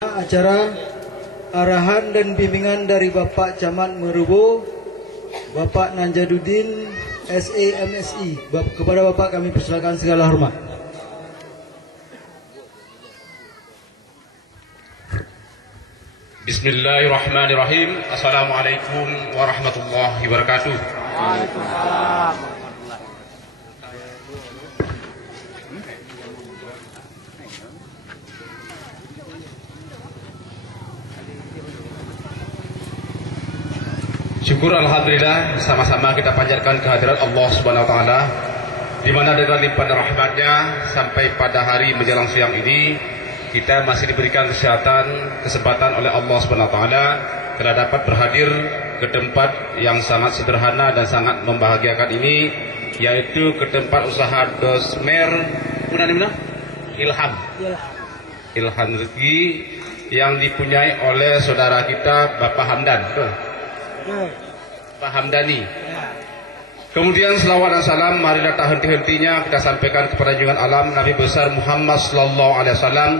Acara arahan dan bimbingan dari Bapak Camat Merubo, Bapak Nanjaduddin SAMSI. Kepada Bapak kami persilakan segala hormat. Bismillahirrahmanirrahim. Assalamualaikum warahmatullahi wabarakatuh. Waalaikumsalam. Syukur alhamdulillah, sama-sama kita panjatkan kehadiran Allah Subhanahu wa taala, di mana dengan limpahan rahmatnya sampai pada hari menjelang siang ini kita masih diberikan kesempatan oleh Allah Subhanahu wa taala telah dapat berhadir ke tempat yang sangat sederhana dan sangat membahagiakan ini, yaitu ke tempat usaha Dosmer Ilham Rezeki yang dipunyai oleh saudara kita Bapak Hamdan, Pak Hamdani. Kemudian selawat dan salam marilah tak henti-hentinya kita sampaikan kepada junjungan alam Nabi besar Muhammad sallallahu alaihi wasallam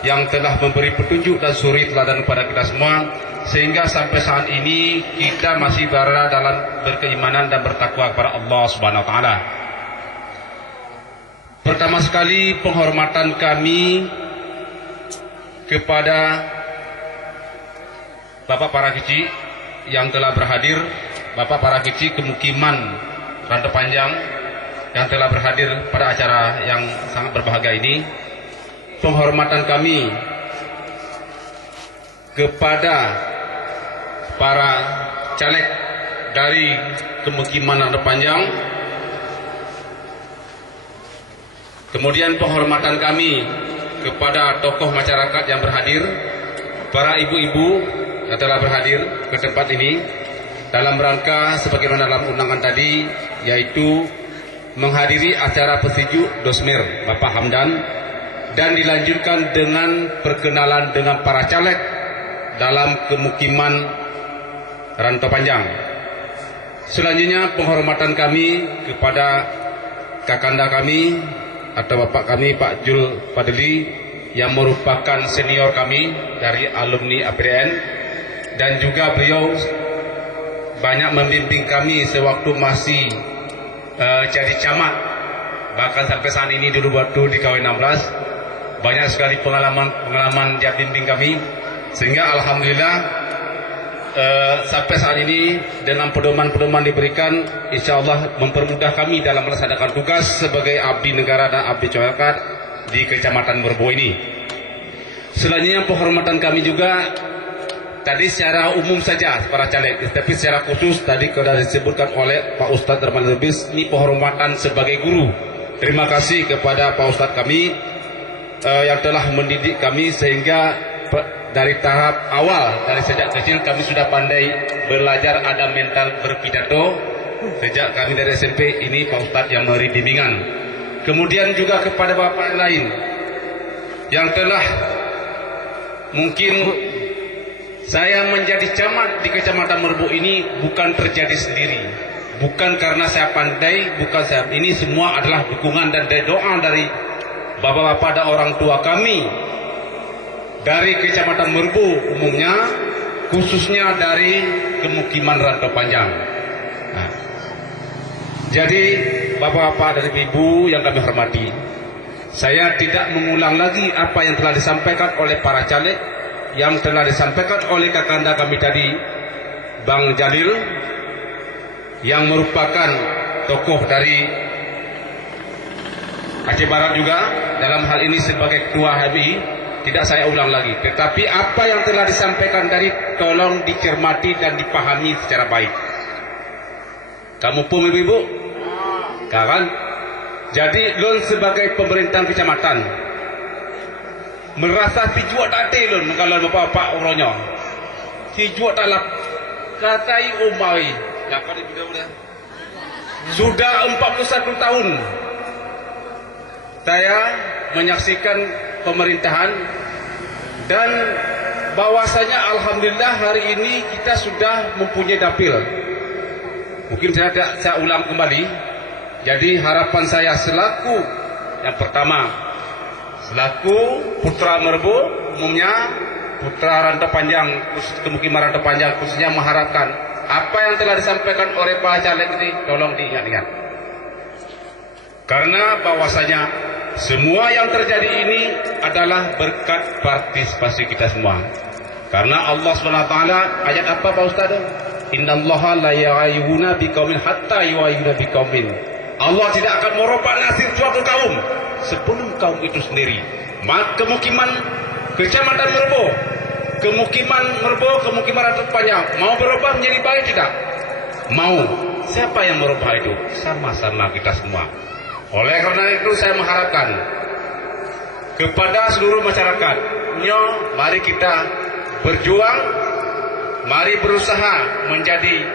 yang telah memberi petunjuk dan suri teladan kepada kita semua, sehingga sampai saat ini kita masih berada dalam berkeimanan dan bertakwa kepada Allah Subhanahu wa taala. Pertama sekali penghormatan kami kepada Bapak Parakici yang telah berhadir, Bapak Parakici Kemukiman Rantau Panjang yang telah berhadir pada acara yang sangat berbahagia ini. Penghormatan kami kepada para caleg dari Kemukiman Rantau Panjang. Kemudian penghormatan kami kepada tokoh masyarakat yang berhadir, para ibu-ibu yang telah berhadir ke tempat ini dalam rangka sebagaimana dalam undangan tadi, yaitu menghadiri acara pesejuk Dosmer Bapak Hamdan dan dilanjutkan dengan perkenalan dengan para caleg dalam Kemukiman Rantau Panjang. Selanjutnya penghormatan kami kepada kakanda kami atau bapak kami Pak Jul Fadli yang merupakan senior kami dari alumni APDN, dan juga beliau banyak membimbing kami sewaktu masih jadi camat, bahkan sampai saat ini dulu waktu di KW 16 banyak sekali pengalaman dia bimbing kami, sehingga alhamdulillah sampai saat ini dengan pedoman-pedoman diberikan, insya Allah mempermudah kami dalam melaksanakan tugas sebagai abdi negara dan abdi masyarakat di Kecamatan Merubo ini. Selanjutnya penghormatan kami juga tadi secara umum saja para caleg, tapi secara khusus tadi sudah disebutkan oleh Pak Ustadz Darman Lubis, ini penghormatan sebagai guru. Terima kasih kepada Pak Ustadz kami yang telah mendidik kami sehingga dari tahap awal, dari sejak kecil kami sudah pandai belajar ada mental berpidato. Sejak kami dari SMP ini Pak Ustadz yang memberi bimbingan. Kemudian juga kepada bapak lain yang telah mungkin saya menjadi camat di Kecamatan Merubo ini bukan terjadi sendiri, bukan karena saya pandai, bukan saya, ini semua adalah dukungan dan doa dari bapak-bapak dan orang tua kami dari Kecamatan Merubo umumnya, khususnya dari Kemukiman Rantau Panjang. Nah, jadi bapak-bapak dan ibu yang kami hormati, saya tidak mengulang lagi apa yang telah disampaikan oleh para caleg, yang telah disampaikan oleh kakanda kami tadi, Bang Jalil, yang merupakan tokoh dari Aceh Barat juga dalam hal ini sebagai ketua HMI. Tidak saya ulang lagi, tetapi apa yang telah disampaikan tadi tolong dicermati dan dipahami secara baik. Kamu pun ibu-ibu kan? Jadi lon sebagai pemerintahan kecamatan merasa tijuak tadi lon kalau bapak-bapak uronya tijuak talap katai umai sudah 41 tahun saya menyaksikan pemerintahan, dan bahwasanya alhamdulillah hari ini kita sudah mempunyai dapil. Mungkin saya ulang kembali. Jadi harapan saya selaku yang pertama, selaku putra Merubo umumnya putra rantau panjang, kemukiman rantau panjang, khususnya mengharapkan apa yang telah disampaikan oleh Pak Caleg ini tolong diingat-ingat. Karena bahwasanya semua yang terjadi ini adalah berkat partisipasi kita semua. Karena Allah SWT, ayat apa Pak Ustaz? Innallaha la yu'ayyuna biqaumin hatta yu'ayyuna biqaumin. Allah tidak akan merubah nasib suatu kaum sebelum kaum itu sendiri. Maka kemukiman Kecamatan Merbo, kemukiman Rantau Panjang mau berubah menjadi baik tidak? Mau. Siapa yang merubah itu? Sama-sama kita semua. Oleh karena itu saya mengharapkan kepada seluruh masyarakat, mari kita berjuang, mari berusaha menjadi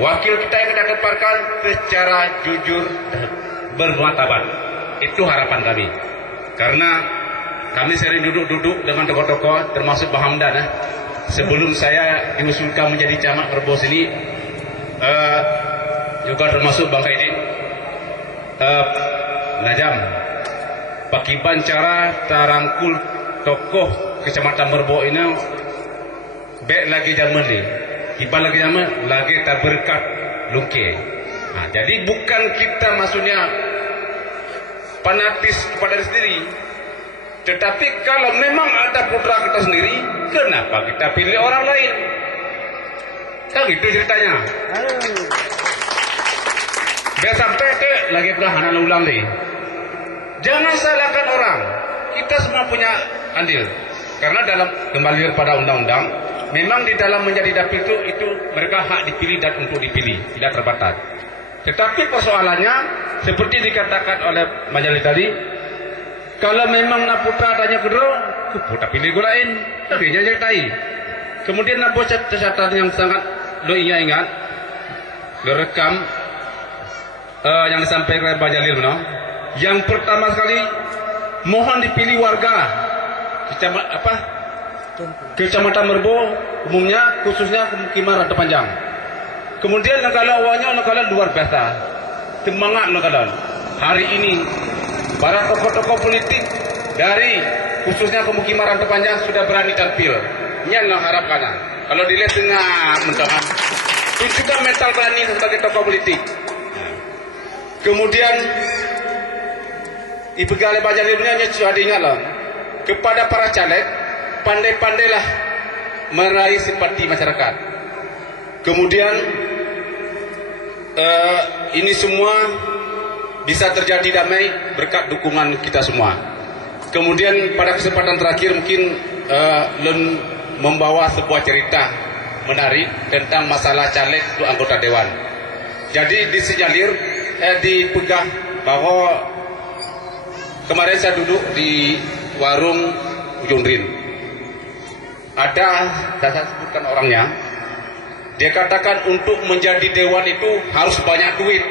wakil kita yang kita tempatkan secara jujur dan bermartabat. Itu harapan kami. Karena kami sering duduk-duduk dengan tokoh-tokoh termasuk Pak Hamdan. Sebelum saya diusulkan menjadi camat Merbo sini, juga termasuk Bang Kaidin, Najam, pakiban cara tarangkul tokoh Kecamatan Merbo ini, baik lagi zaman ni, iban lagi zaman lagi tak berkat lungke. Jadi bukan kita maksudnya fanatis kepada diri sendiri. Tetapi kalau memang ada putra kita sendiri, kenapa kita pilih orang lain? Kan gitu ceritanya. Biar sampai ke lagi pula hana ulang nih. Jangan salahkan orang. Kita semua punya andil. Karena dalam kembali kepada undang-undang, memang di dalam menjadi dapil itu mereka hak dipilih dan untuk dipilih, tidak terbatas. Tetapi persoalannya seperti dikatakan oleh majelis tadi, kalau memang nak putra tanya kedua, putra pilih gulain, tapi jangan ceritai. Kemudian nak buat catatan yang sangat lo ingat, lo rekam yang disampaikan oleh Pak Jalil, no? Yang pertama sekali mohon dipilih warga Kecamatan Merbo, umumnya khususnya kemukiman Rantau Panjang. Kemudian negara awalnya negara luar biasa, semangat negara. Hari ini para tokoh-tokoh politik dari khususnya pemukiman Rantau Panjang sudah berani tampil. Ini yang harapkan. Kalau dilihat tengah mentokan, tunjukkan mental berani sebagai tokoh politik. Kemudian Ibu Gale Bajalirnya sudah diingatlah kepada para caleg, pandai-pandailah meraih simpati masyarakat. Kemudian ini semua bisa terjadi damai berkat dukungan kita semua. Kemudian pada kesempatan terakhir mungkin membawa sebuah cerita menarik tentang masalah caleg untuk anggota dewan. Jadi disinyalir, dipegang bahwa kemarin saya duduk di warung Ujung Rin. Ada, saya sebutkan orangnya, dia katakan untuk menjadi dewan itu harus banyak duit.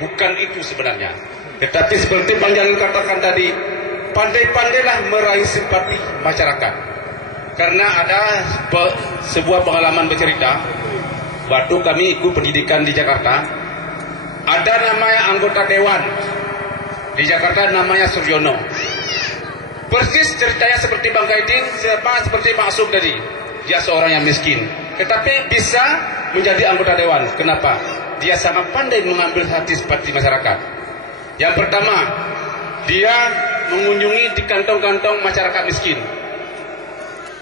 Bukan itu sebenarnya. Tetapi seperti Bang Jalil katakan tadi, pandai-pandailah meraih simpati masyarakat. Karena ada sebuah pengalaman bercerita, waktu kami ikut pendidikan di Jakarta, ada namanya anggota dewan di Jakarta namanya Suryono. Persis ceritanya seperti Bang Kaidin, seperti Pak Asum tadi. Dia seorang yang miskin, tetapi bisa menjadi anggota dewan. Kenapa? Dia sangat pandai mengambil hati simpati masyarakat. Yang pertama, dia mengunjungi di kantong-kantong masyarakat miskin.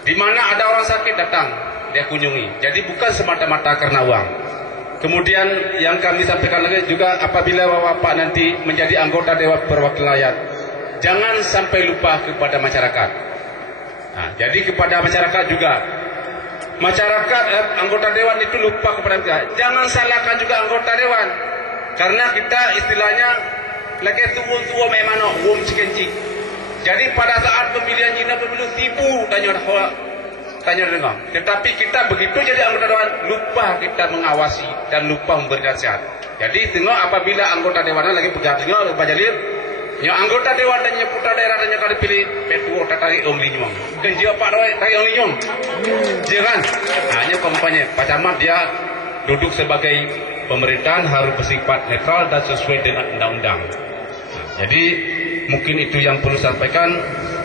Di mana ada orang sakit datang, dia kunjungi. Jadi bukan semata-mata karena uang. Kemudian yang kami sampaikan lagi juga, apabila Bapak nanti menjadi anggota Dewan Perwakilan Rakyat, jangan sampai lupa kepada masyarakat. Jadi kepada masyarakat juga. Masyarakat anggota dewan itu lupa kepada kita. Jangan salahkan juga anggota dewan. Karena kita istilahnya lagi tuwon memang wom cikenci. Jadi pada saat pemilihan Cina pemilu tipu tanya dengar. Tetapi kita begitu jadi anggota dewan lupa kita mengawasi dan lupa memberi nasihat. Jadi tengok apabila anggota dewan lagi pegang tengok Pak Jalil, yang anggota dewan dan yang putra daerah dan yang kali pilih petuo tarik om linyong. Kenjia Pak Roy tarik om linyong. Jangan. Hanya kampanye Pak Camat dia duduk sebagai pemerintahan harus bersifat netral dan sesuai dengan undang-undang. Jadi mungkin itu yang perlu saya sampaikan.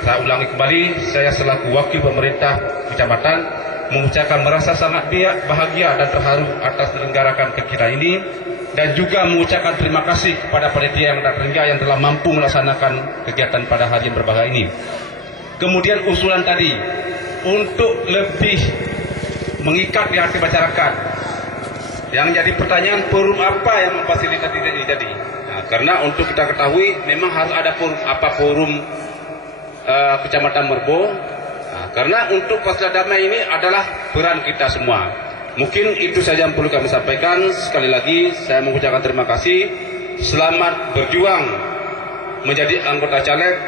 Saya ulangi kembali, saya selaku wakil pemerintah kecamatan mengucapkan merasa sangat bahagia dan terharu atas diselenggarakan kegiatan ini, dan juga mengucapkan terima kasih kepada panitia yang terengah yang telah mampu melaksanakan kegiatan pada hari yang berbahagia ini. Kemudian usulan tadi untuk lebih mengikat di hati masyarakat, yang jadi pertanyaan, forum apa yang memfasilitasi ini jadi? Nah, karena untuk kita ketahui memang harus ada forum Kecamatan Merbau. Nah, karena untuk pasca damai ini adalah peran kita semua. Mungkin itu saja yang perlu kami sampaikan. Sekali lagi saya mengucapkan terima kasih. Selamat berjuang menjadi anggota caleg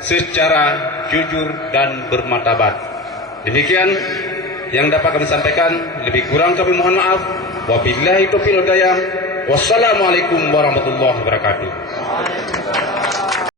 secara jujur dan bermartabat. Demikian yang dapat kami sampaikan. Lebih kurang kami mohon maaf. Wabillahi taufiq wal hidayah. Wassalamualaikum warahmatullahi wabarakatuh.